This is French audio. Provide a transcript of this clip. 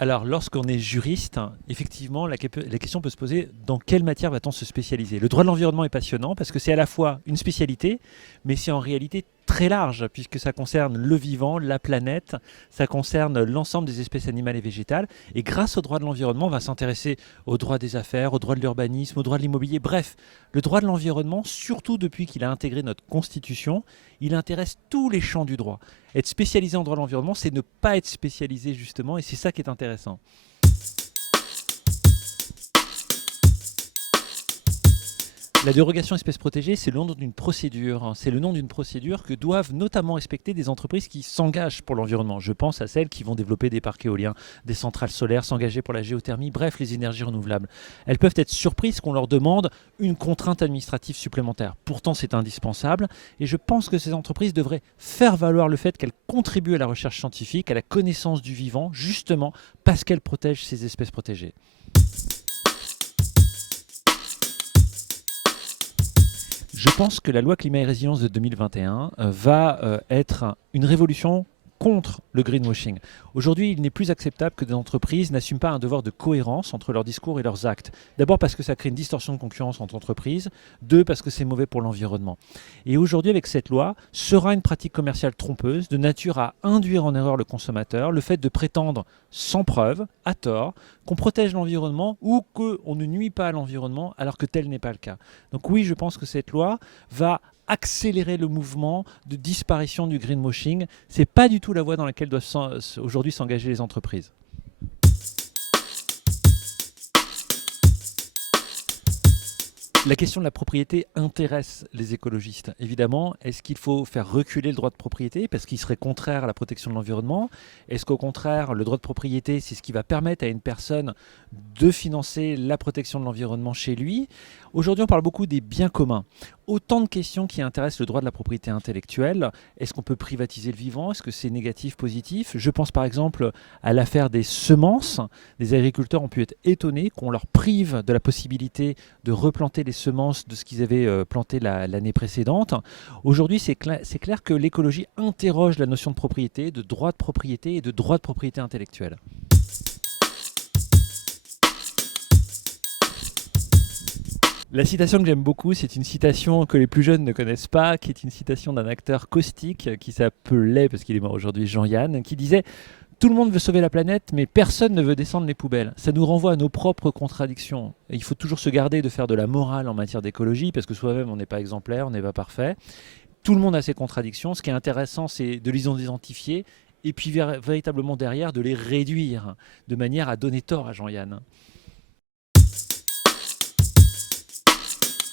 Alors, lorsqu'on est juriste, effectivement, la question peut se poser dans quelle matière va-t-on se spécialiser? Le droit de l'environnement est passionnant parce que c'est à la fois une spécialité, mais c'est en réalité très large puisque ça concerne le vivant, la planète, ça concerne l'ensemble des espèces animales et végétales. Et grâce au droit de l'environnement, on va s'intéresser au droit des affaires, au droit de l'urbanisme, au droit de l'immobilier. Bref, le droit de l'environnement, surtout depuis qu'il a intégré notre Constitution, il intéresse tous les champs du droit. Être spécialisé en droit de l'environnement, c'est ne pas être spécialisé justement, et c'est ça qui est intéressant. La dérogation espèces protégées, c'est le nom d'une procédure. C'est le nom d'une procédure que doivent notamment respecter des entreprises qui s'engagent pour l'environnement. Je pense à celles qui vont développer des parcs éoliens, des centrales solaires, s'engager pour la géothermie, bref, les énergies renouvelables. Elles peuvent être surprises qu'on leur demande une contrainte administrative supplémentaire. Pourtant, c'est indispensable et je pense que ces entreprises devraient faire valoir le fait qu'elles contribuent à la recherche scientifique, à la connaissance du vivant, justement parce qu'elles protègent ces espèces protégées. Je pense que la loi climat et résilience de 2021 va être une révolution contre le greenwashing. Aujourd'hui, il n'est plus acceptable que des entreprises n'assument pas un devoir de cohérence entre leurs discours et leurs actes. D'abord parce que ça crée une distorsion de concurrence entre entreprises. Deux, parce que c'est mauvais pour l'environnement. Et aujourd'hui, avec cette loi, sera une pratique commerciale trompeuse de nature à induire en erreur le consommateur, le fait de prétendre sans preuve, à tort, qu'on protège l'environnement ou qu'on ne nuit pas à l'environnement alors que tel n'est pas le cas. Donc oui, je pense que cette loi va accélérer le mouvement de disparition du greenwashing. Ce n'est pas du tout la voie dans laquelle doivent aujourd'hui s'engager les entreprises. La question de la propriété intéresse les écologistes. Évidemment, est-ce qu'il faut faire reculer le droit de propriété parce qu'il serait contraire à la protection de l'environnement? Est-ce qu'au contraire, le droit de propriété, c'est ce qui va permettre à une personne de financer la protection de l'environnement chez lui? Aujourd'hui, on parle beaucoup des biens communs. Autant de questions qui intéressent le droit de la propriété intellectuelle. Est-ce qu'on peut privatiser le vivant? Est-ce que c'est négatif, positif? Je pense par exemple à l'affaire des semences. Les agriculteurs ont pu être étonnés qu'on leur prive de la possibilité de replanter les semences de ce qu'ils avaient planté l'année précédente. Aujourd'hui, c'est clair que l'écologie interroge la notion de propriété, de droit de propriété et de droit de propriété intellectuelle. La citation que j'aime beaucoup, c'est une citation que les plus jeunes ne connaissent pas, qui est une citation d'un acteur caustique qui s'appelait, parce qu'il est mort aujourd'hui, Jean-Yann, qui disait « Tout le monde veut sauver la planète, mais personne ne veut descendre les poubelles ». Ça nous renvoie à nos propres contradictions. Et il faut toujours se garder de faire de la morale en matière d'écologie, parce que soi-même, on n'est pas exemplaire, on n'est pas parfait. Tout le monde a ses contradictions. Ce qui est intéressant, c'est de les identifier et puis véritablement derrière, de les réduire, de manière à donner tort à Jean-Yann.